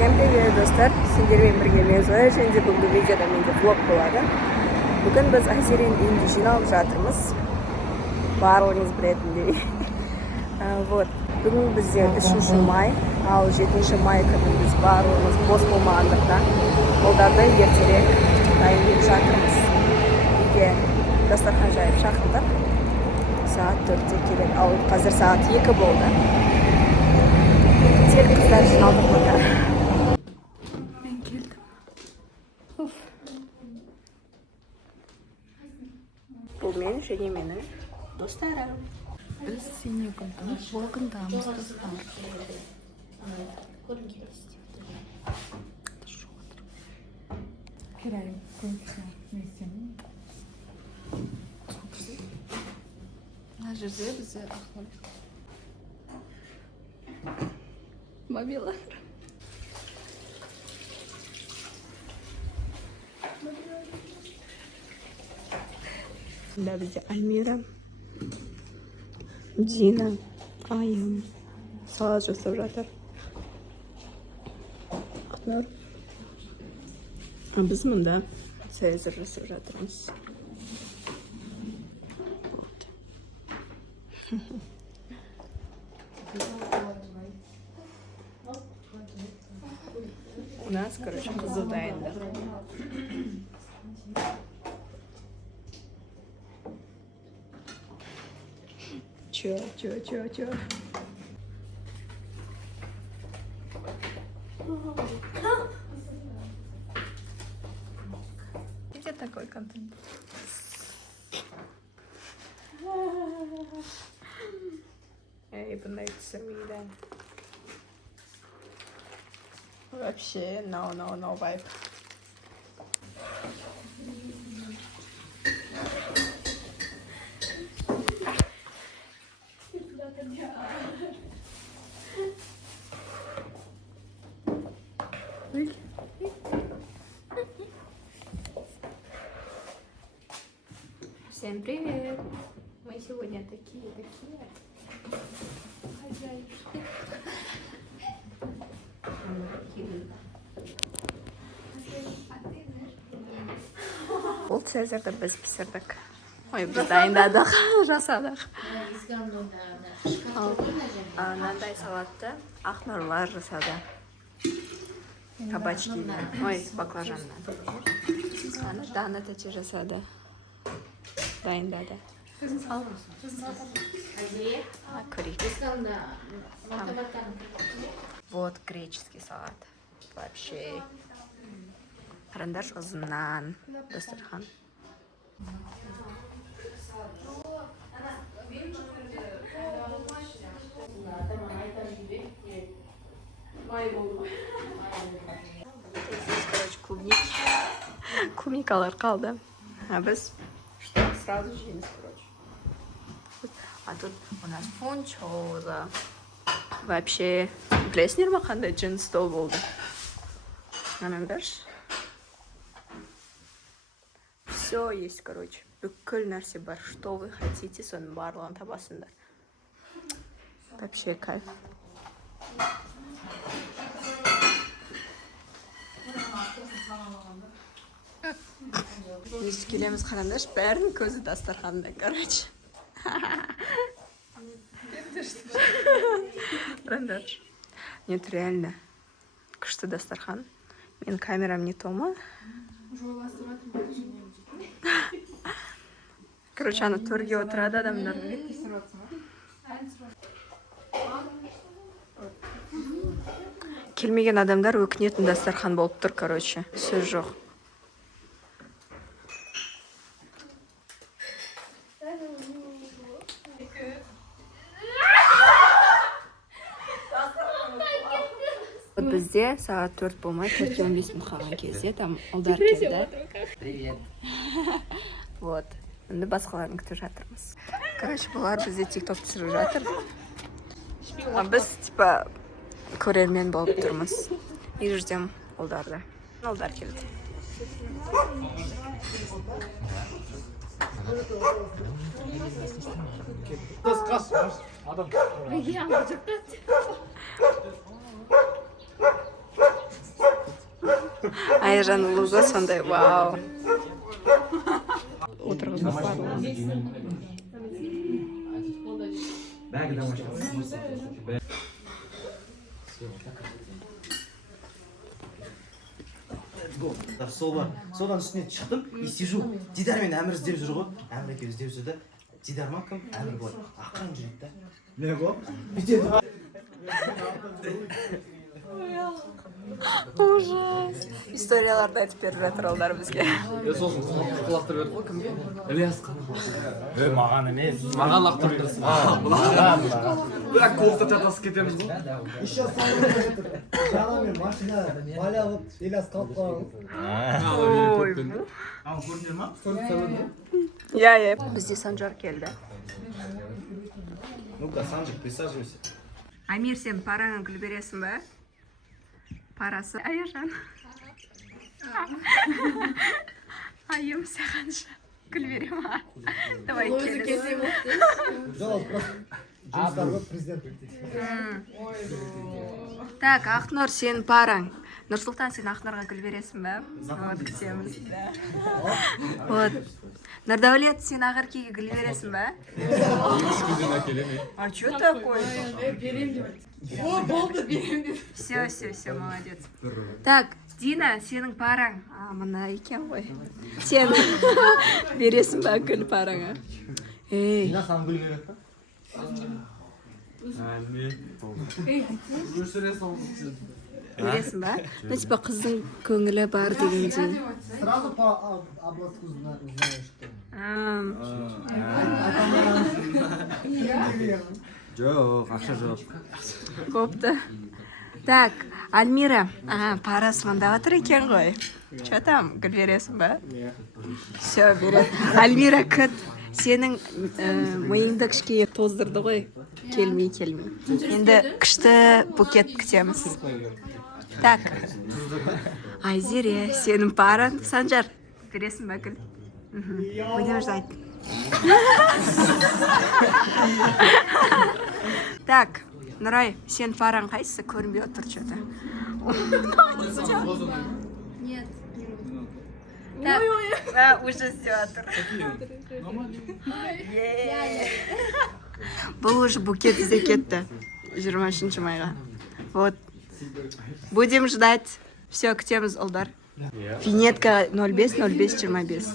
Всем привет, достар. Сендермен бірге мен Зоя және бүгінгі видеода менде влог болады. Бүгін біз Айзерен үйінде жиналып жатырмыз. Барлығыңыз білетіндей. Вот. Бүгін бізде 3 май, ал 7 май күні біз барлығымыз бос болмағандықтан оларды ертерек дайындап жатырмыз. Үйге дастархан жайып шақырдық. Сағат 4-те келеді. Ал қазір сағат 2 болды. Тек қыздар жиналдық бұнда. Мен келдім. Бұл мен және менің достарым. Біз сені блогындамыз, достар. Керайым, көңілсі несен. Мына жерде бізде ақылы. Мобила. Да, бізде Альмира, Дина, Айым салат жасап жатыр. Ақнұр. Біз мұнда Цезарь жасап жатырмыз. У нас, короче, қызу дайындық. Чё? Где такой контент? Эй, бұндай түсірмейді. Вообще, no vibe. Всем привет! Мы сегодня такие хозяюшки. Бұл Цезарьді біз пісірдік. Ой, біз дайындадық, жасадық. Мынандай салатты Ақнұрлар жасады. Кабачкиді, ой, баклажанды. Дана тәте жасады. Дайындады. Көрейік. Вот греческий салат. Вообще. Қарандаршы ұзыннан. Дастархан. Здесь, короче, клубникалар қалды. А біз сразу жейміз, короче. А тут у нас фунчоза. Вообще, білесіңдер ма қандай джин стол болды? Анаңдаршы. Все есть, короче. Бүкіл нәрсе бар. Что вы хотите, соның барлығын табасыңдар. Вообще кайф. Өз келеміз қараңдаршы, бәрінің көзі дастарханда, короче. Қараңдаршы. Нет, реально. Күшті дастархан. Мен камерам не тома. Короче, ана төрге отырады адамдар. Келмеген адамдар өкінетін дастархан болып тұр, короче. Сөз жоқ. Бізде сағат 4 болмай 4:15 қалған кезде там ұлдар келді. Привет. Вот. Енді басқаларын күтіп жатырмыз. Короче, бұлар бізде тикток түсіріп жатыр. А біз, типа, көрермен болып тұрмыз. И ждем ұлдарды. Ұлдар келді. Айжан лугы сондай, вау. Отырғызып барлығын. Содан үстіне шықтым и сижу. Дидар мен Әмір іздеп жүр ғой. Әмір екеуі іздеп жүрді. Дидар ма кім? Әмір болады. Ақырын жүреді да. Не ғой? Бүйтеді. Ужас. Историяларды айтып беріп жатыр олар бізге. Сосын құлақтар берді ғой кімге? Ілиясқа. Маған емес. Маған лақтырдырсың. Бірақ қолта татасып кетеміз ғой. Еще самый жаламен машина баля болып Ильяс қалып қалған. Ау көрдіңдер ма? Иә. Бізде Санжар келді. Ну-ка, Санжик, присаживайся. Амир, сен параңа гүл бересің ба? Парасы. Айжан. Айым саған гүл берем ма? Давай келесің. Жоқ, просто жұмыстар көп президент. Так, Ақнұр, сен параң. Нұрсұлтан, сен Ақнұрға гүл бересің ба? Вот, күтеміз. Вот. Нұрдәулет, сен Ақеркеге гүл бересің ба? А что такое? О, болды, берем деп. Все, молодец. Так, Дина, сенің параң. Мына екен ғой. Сен бересің ба гүл параңа? Ей. Дина саған гүл береді па? Бересің ба? Ну, типа, қыздың көңілі бар дегендей. Сразу по областку знаешь, что. Жоқ, ақша жоқ. Kopты. Так, Альмира. Пара звондап отыр екен ғой. Че там, гүл бересің ба? Все, береді. Альмира, күт. Сенің миыңды кішкене тоздырды ғой. Келмей. Енді күшті букет күтеміз. Так. Айзере, сенің параң. Санжар, бересің ба гүл? Будем ждать. Так, Нұрай, сен параң қайсысы? Көрінбей отыр что-то. Нет. Так, уже все отыр. Бұл уже букет іздеп кетті. 23 майға. Вот. Будем ждать. Все, күтеміз ұлдар. Винетка 05-05-25.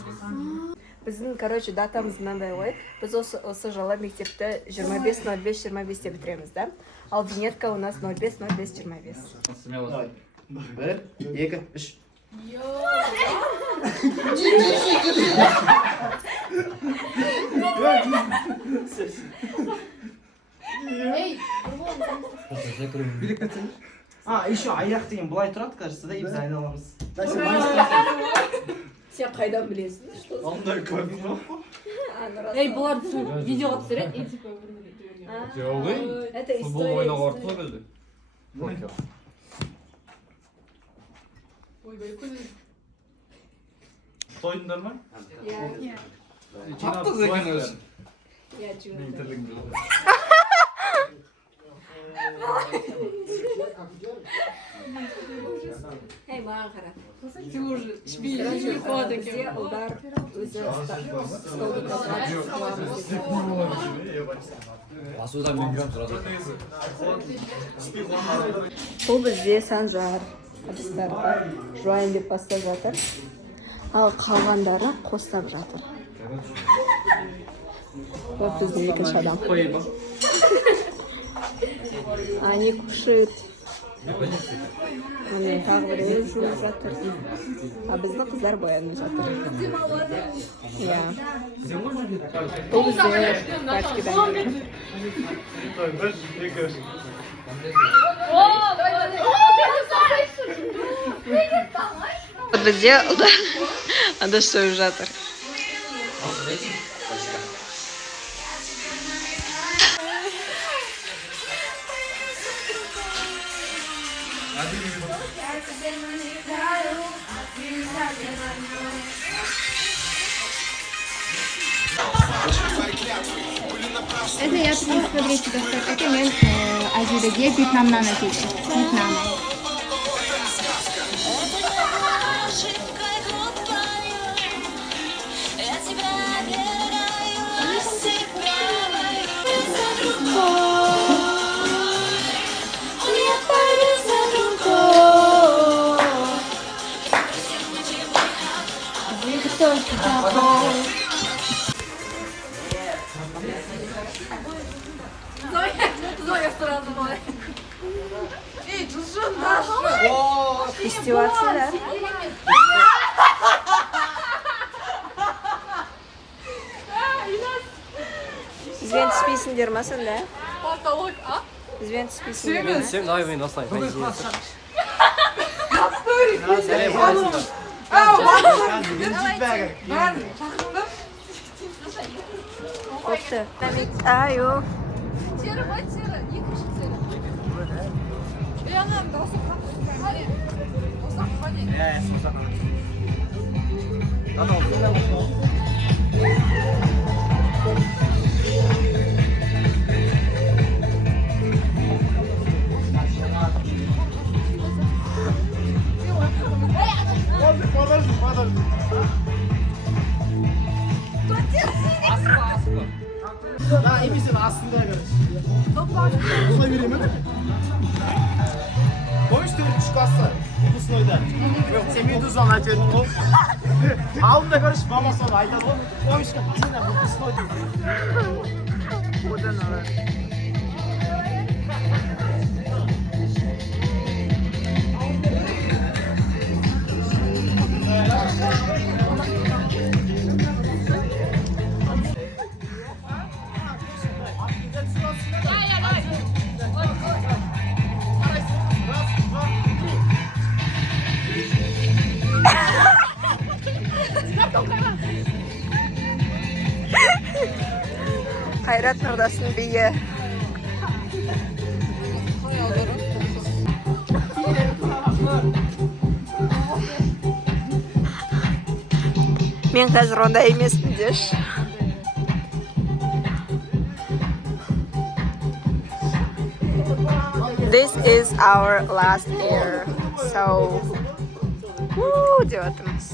Біздің, короче, датамыз мынандай ғой. Біз осы жылы мектепті 25-05-25-те бітіреміз, да? Ал винетка у нас 05-05-25. Бір, екі, үш. Эй, Еще аяқ деген былай тұрады, кажется, да, и біз айналамыз. Сен қайдан білесің? Ондай көрдің ба? эй, бұлар видеоға түсіреді, и типа Это Футбол ойнауға артық қой білді. Тойдыңдар ма? Таптық екен өзі. Эй, маған қара. ты уже шпиль ход Бізде ұлдар өзі столды Асудан мен грамм сразу. Бұл бізде Санжар ыдыстарды жуайын деп бастап жатыр. Ал қалғандары қостап жатыр. Вот біздің екінші адам. Они кушают. Міне тағы біреу жуып жатыр. А біздің қыздар боянып жатыр. Иә. Бұл бізде пачкадан келген. Бізде ұлдар адасып жатыр. Это я приду смотреть тебя, это мен Азиреге Вьетнамнан әкелдім. Вьетнам. Издеваться, да? Звен түспейсіңдер ма сонда? Потолок, а? Звен түспейсіңдер ма? Всем давай мен осылай Қопты. Айо. Тері ғой, тері. Екінші тері. Ана, дауысы қане. Да, емесен астында короче. Осылай бере ме? Помнишь, ты в класса выпускной, да? Сен медузаны айтып едің ғой. Алдында, короче, мама соны айтады ғой. Помнишь, как Дина выпускной дейді. Одан ары. Қайрат Нұрдастың биі. Мен қазір онда емеспін деші. This is our last year, so деп жатырмыз.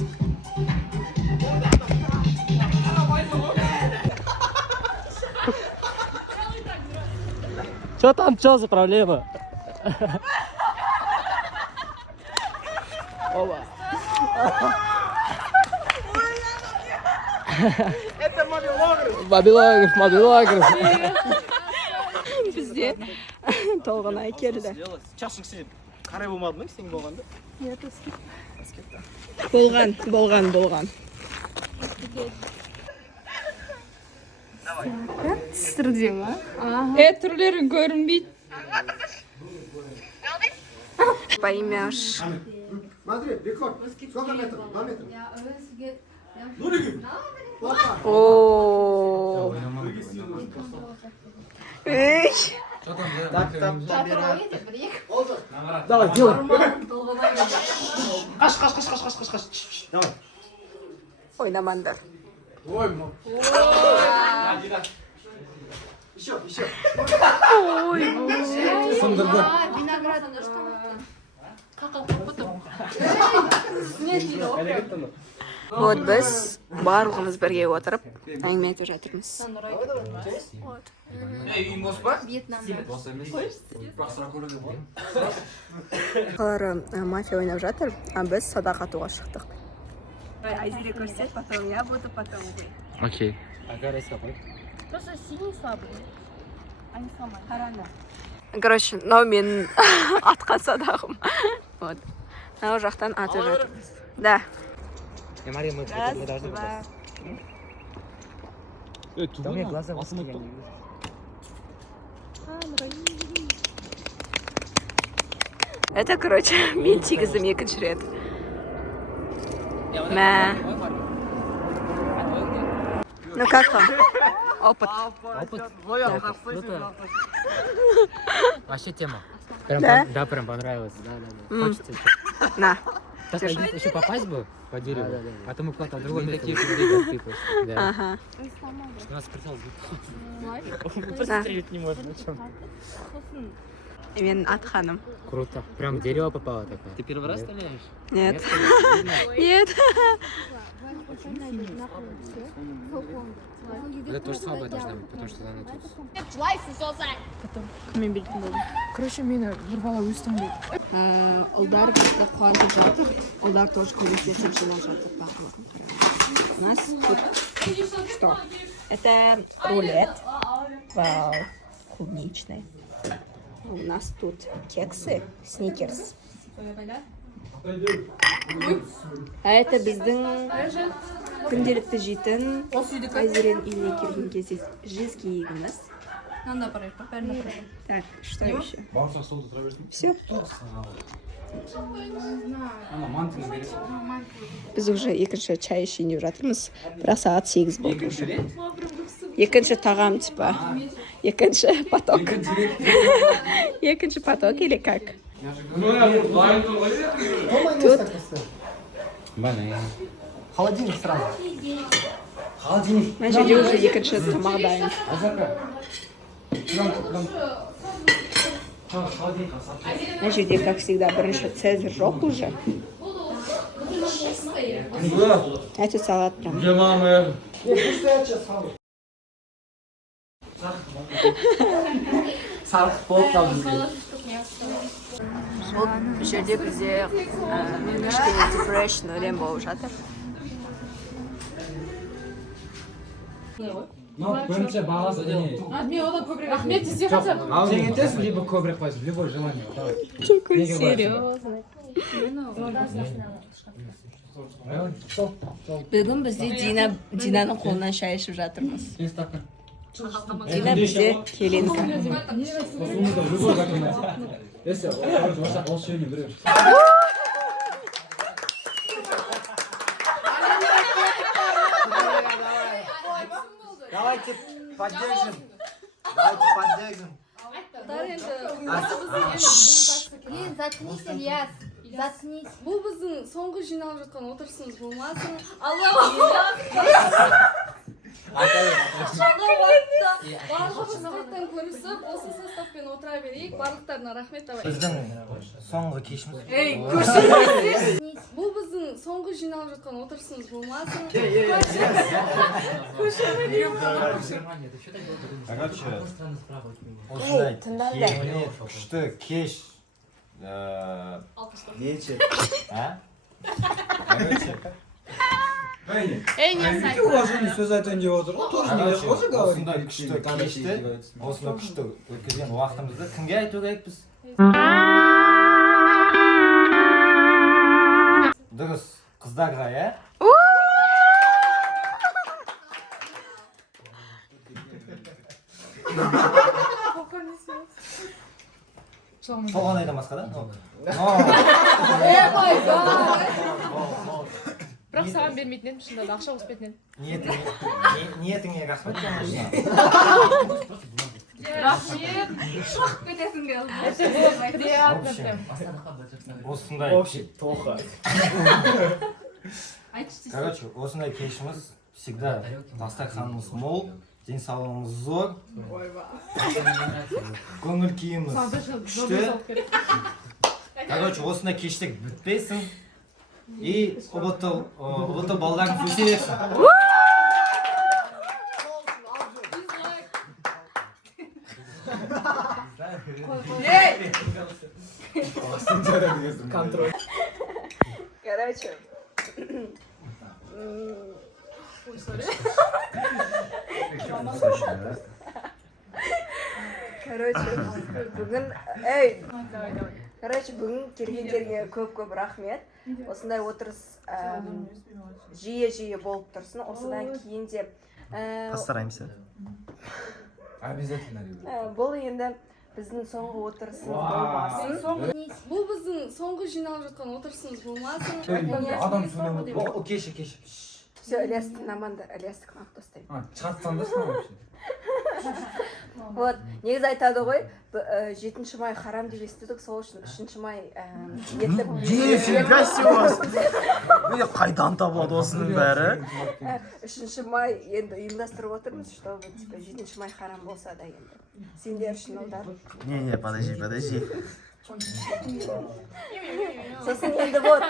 Что там, что за проблема? Это мобилограф. Мобилограф. Бізде толғанай келді. Чашың сен қарай болмады ма сен болғанда? Болған. Түсірде ма? Түрлерін көрінбейді. Поймешь. Смотри, рекорд. Сколько метров? 2 метра. О. Эй. Давай, делай. Қаш. Давай. Ойнамаңдар. Еще. Вот біз барлығымыз бірге отырып әңгіме айтып жатырмыз. Қалары мафия ойнап жатыр, а біз садақ атуға шықтық. Айзере көрсет, потом я буду, потом вы. Окей. Просто синий слабый. Они сломали. Харана. Короче, мынау менің атқан садағым. Вот. Мынау жақтан атып жатырмыз. Да. Мария, мы должны Это, короче, мен тигіздім екінші рет. Мә. Ну как вам? Опыт. Круто. Вообще тема. Да? Да, прям понравилось. Да. Хочется еще. На. Так, еще попасть бы по дереву, а то мы куда-то в другое место убегать. Да. Ага. У нас прицел На. просто стрелять не можно. Мен атханым. Круто. Прям в дерево попало такое. Ты первый раз стреляешь? Нет. Нет. Это тоже слабая должна быть, потому что она тут. Мен білетін болдым. Короче, мені бір бала өстім дейді. Ұлдар бізді қуантып жатыр. Ұлдар тоже көмектесіп жинап жатыр барлығын. У нас тут что? Это рулет. Вау. Клубничный. У нас тут кексы, сникерс. Это біздің күнделікті жейтін Айзерен үйіне келген кезде жез киігіміз. Надо направить, правильно направить. Так, что еще? Все. Біз уже екінші чай ішейін деп жатырмыз. Бірақ сағат 8 болды уже. Екінші тағам типа. Екінші поток. Екінші поток или как? Тут Холодильник сразу. Холодильник. мына жерде уже екінші тамақ дайын. Мына жерде, как всегда, бірінші цезарь жоқ уже. А тут салат прям. Сарқып болып қалды. Бұл жерде бізде кішкене депрессион өлең болып жатыр. Бірінші бағасы не? Мен одан көбірек рахмет десе хотя бы. Сен кетесің, либо көбірек қойсын, любой желание. Давай. Какой серьезный. Бүгін бізде Динаның қолынан шай ішіп жатырмыз. Дина бізде келінка. Любой закон. Если, ол сегодня берешь. Давайте поддержим. Давайте поддержим. Блин, заткнись, Ильяс. Заткнись. Бұл біздің соңғы жиналып жатқан отырысымыз болмасын. Барлығымыз қайттан көрісіп, осы составпен отыра берейік. Барлықтарына рахмет давай. Біздің соңғы кешіміз. Бұл біздің соңғы жиналып жатқан отырысымыз болмасын. Короче, осындай керемет, күшті кеш вечер. Короче, Уважение сөз айтайын деп отыр. осындай күшті кешті, осындай күшті өткізген уақытымызды кімге айту керекпіз? Дұрыс, қыздарға, иә? Соған айдан басқа да? Бірақ саған бермейтін едім, шынында да ақша қоспайтын едім. Ниетіңе рахмет. Рахмет. Кетесің келді. Приятно прям. Осындай. Короче, осындай кешіміз всегда дастарханымыз мол, денсаулығымыз зор, көңіл күйіміз күшті. Короче, осындай кештік бітпесін. И ұбытты балаларымыз өсе берсін. Короче. Бүгін келгендерге көп рахмет. Осындай отырыс жиі болып тұрсын. Осыдан кейін де Постараемся. Обязательно. бұл енді біздің соңғы отырысымыз болмасын. Бұл біздің соңғы жиналып жатқан отырысымыз болмасын. Адам сөйлеп отыр. О, кеші. Все, Ілиястың наманда, Ілиясты қымақ достаймын. Шығартсаңдар саған вообще. Вот, негізі айтады ғой, 7 май харам деп естідік, сол үшін 3 май етіп... Нифига себе! Қайдан табады осының бәрі? 3 май енді ұйымдастырып отырмыз, чтобы 7 май харам болса да енді. Сендер үшін олдар. Не, подожди. Сосын енді вот,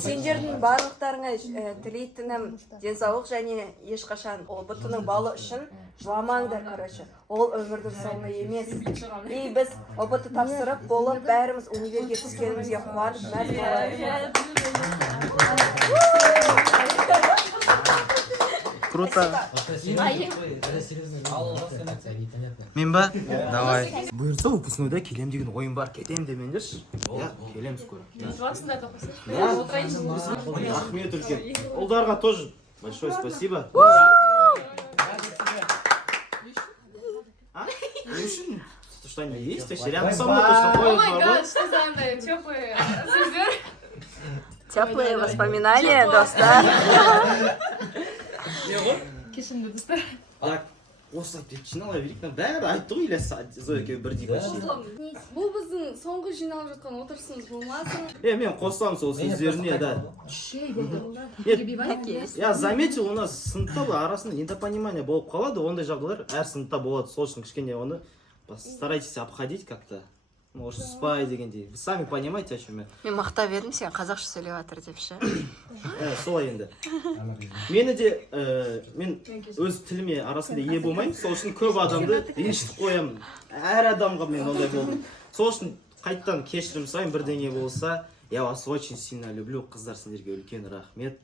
сендердің барлықтарыңа тілейтінім денсаулық және ешқашан ұбт-ның балы үшін жыламаңдар, короче. Ол өмірдің соңы емес. И біз ұбт тапсырып болып, бәріміз универге түскенімізге қуанып, мәз болайық. Круто. Мен ба? Давай. Бұйырса выпускнойда келем деген ойым бар. Кетем демеңдерші. Я, келем скоро. Рахмет үлкен. Ұлдарға тоже большое спасибо. А? Не үшін? Что они есть? Вообще рядом со мной точно ходят. О май гад, что за мной теплые сөздер. Теплые воспоминания, достар. Кешімді достар. Так, осылай деп жинала берейік. Бәрі айтты ғой Ильяс Зоя екеуі бірдей почти. Бұл біздің соңғы жиналып жатқан отырысымыз болмасын. Мен қоссам сол сөздеріне, да. Нет, я заметил, у нас сыныпта арасында недопонимание болып қалады, ондай жағдайлар әр сыныпта болады. Сол үшін кішкене оны старайтесь обходить как-то. Может, спай дегендей. Вы сами понимаете, о чем я. Мен мақтап едім сен қазақша сөйлеп жатыр деп ше. Солай енді. Мені де, мен өз тіліме арасында ие болмаймын. Сол үшін көп адамды ренжітіп қоямын. Әр адамға мен ондай болдым. Сол үшін қайттан кешірім сұраймын, бірдеңе болса. Я вас очень сильно люблю. Қыздар, сендерге үлкен рахмет.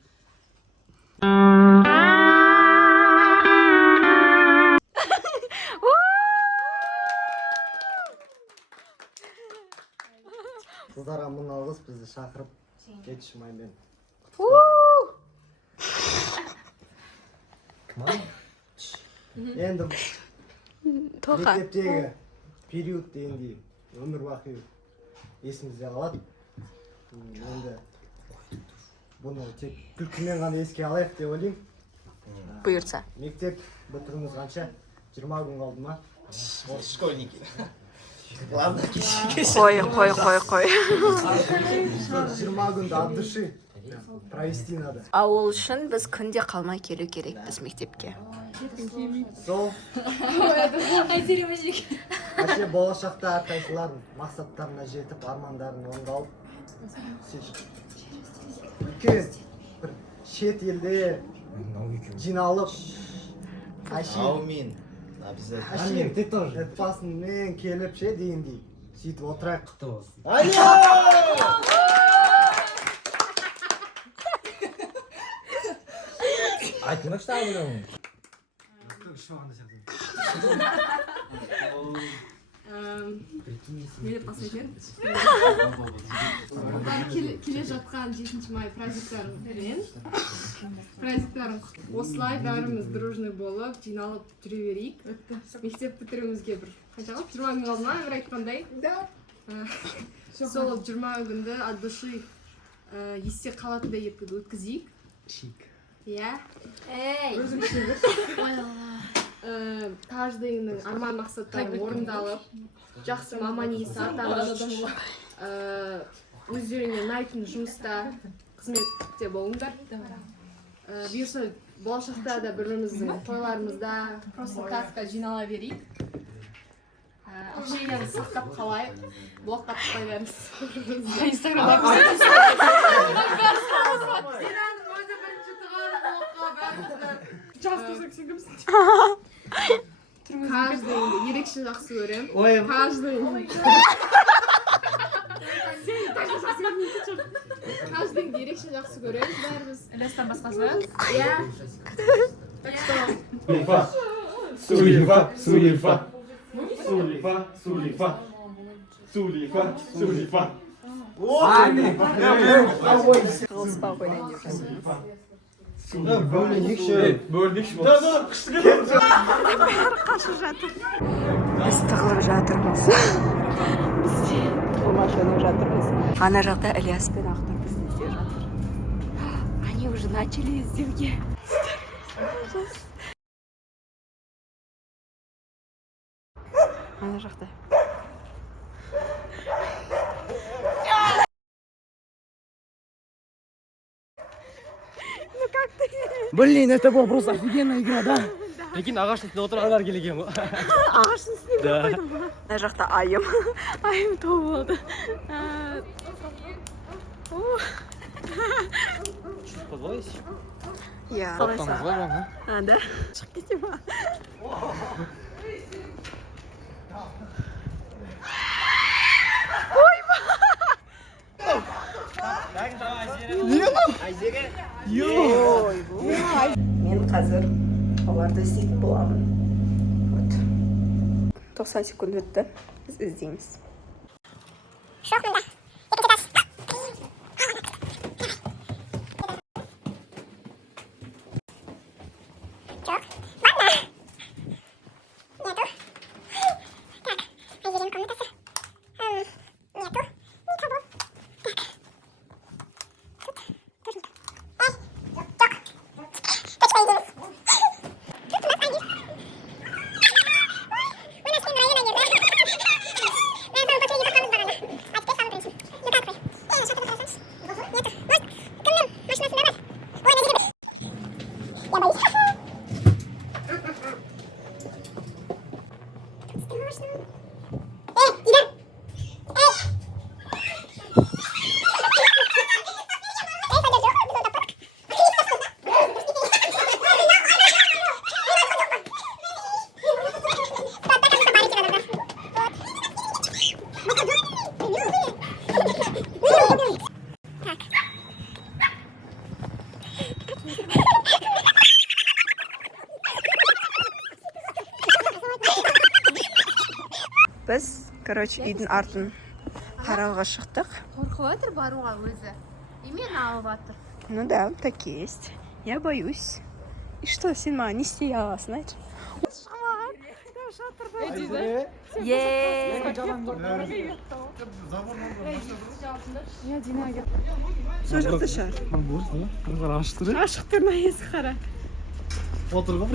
Қыздарға мың алғыс бізді шақырып кетші маймен. Енді мектептегі период дегендей өмір бақи есімізде қалады. Енді бұны тек күлкімен ғана еске алайық деп ойлаймын. Бұйырса. Мектеп бітіруіміз қанша? 20 күн қалды ма? Школьники. Ладно, кеш. Қой. 20 күнді от души провести надо. А ол үшін біз күнде қалмай келу керекпіз мектепке. Сол. Әше болашақта әрқайсылардың мақсаттарына жетіп, армандарын орындалып, үлкен бір шет елде жиналып, Аумин. әшейін отбасымен келіп ше дегендей сөйтіп отырайық. Айтмақшы абырауын. Мені посайтер. Келе жатқан 7 май праздниктарын осылай бәріміз дружный болып, жиналып жүре берейік. Мектеп бітіруімізге бір қанша қалды? 20 күн қалды ма, бір айтқандай? Сол 20 күнді от души есте қалатындай етіп өткізейік. Иә. Өзім үшін каждыйның арман мақсаттары орындалып, жақсы маман иесі атанып, өздеріне ұнайтын жұмыста, қызметте болыңдар. Бұйырса болашақта да біріміздің тойларымызда просто катка жинала берейік. Общениені сақтап қалайық. Блокқа тықпай беріңіз. Инстаграмда каждыйыңды ерекше жақсы көрем. Каждыйыңды ерекше жақсы көрем. Бәріміз Ілестен басқасы. Иә. Сулифа. Қылыспа қойдан деп жатыр. Бөлдік Қашып жатыр. Біз тығылып жатырмыз. Біз бұл машинада жатырмыз. Ана жақта Ілияс пен Ақтар бізді іздеп жатыр. Они уже начали іздеуге. Ана жақта. Блин, это была просто офигенная игра, да? Прикинь, ағаштың үстінде отырғандар келген ғой. Ағаштың үстіне қойдым ба? Ана жақта айым. Айым топ болды. Позволись? Иә. Топтаңыз ба жаңа? Да? Шығып кете ма? Мен қазір оларды іздейтін боламын. Вот. 90 секунд өтті. Біз іздейміз. Біз, короче, үйдің артын қарауға шықтық. Қорқып отыр баруға өзі. И мен алып жатыр. Ну да, так и есть. Я боюсь. И что, сен маған не істей аласың, айтшы? Сол жақта шығар. Ашық тұр ма есі қара. Отыр ғой.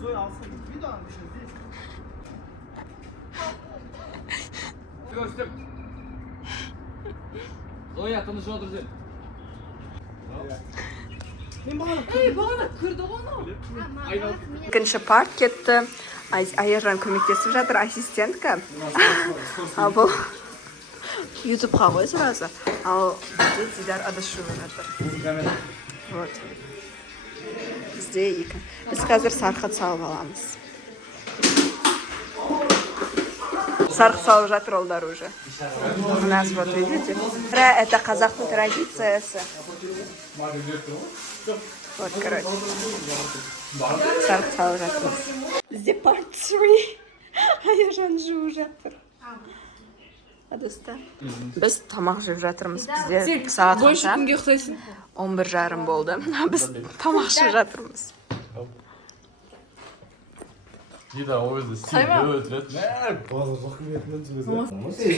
Zoya alsın. Bir daha düşünün. Görsün. Zoya tanışıyor otursun. Екінші парт кетті. Айержан көмектесіп жатыр, ассистентка. Ал бұл ютубқа ғой сразу. Ал бізде Дидар адашып жатыр. Вот. Бізде екі. Біз қазір сарқыт салып аламыз. Сарқыт салып жатыр олдар уже. У нас вот видите. Это қазақтың традициясы. Вот, короче. Сарқыт салып жатырмыз. Бізде part 3. Айержан жуып жатыр. Достар. Біз тамақ жеп жатырмыз. Бізде сағат қанша? 11:30 болды. Біз тамақ жеп жатырмыз.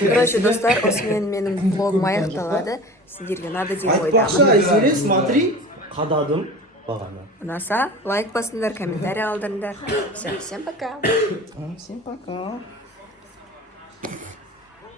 Короче, достар, осымен менің влогым аяқталады. Сіздерге надо деп ойдамын. Айзере, смотри. Қададым бағана. Ұнаса, лайк басыңдар, комментарий алдырыңдар. Всем пока. Всем пока.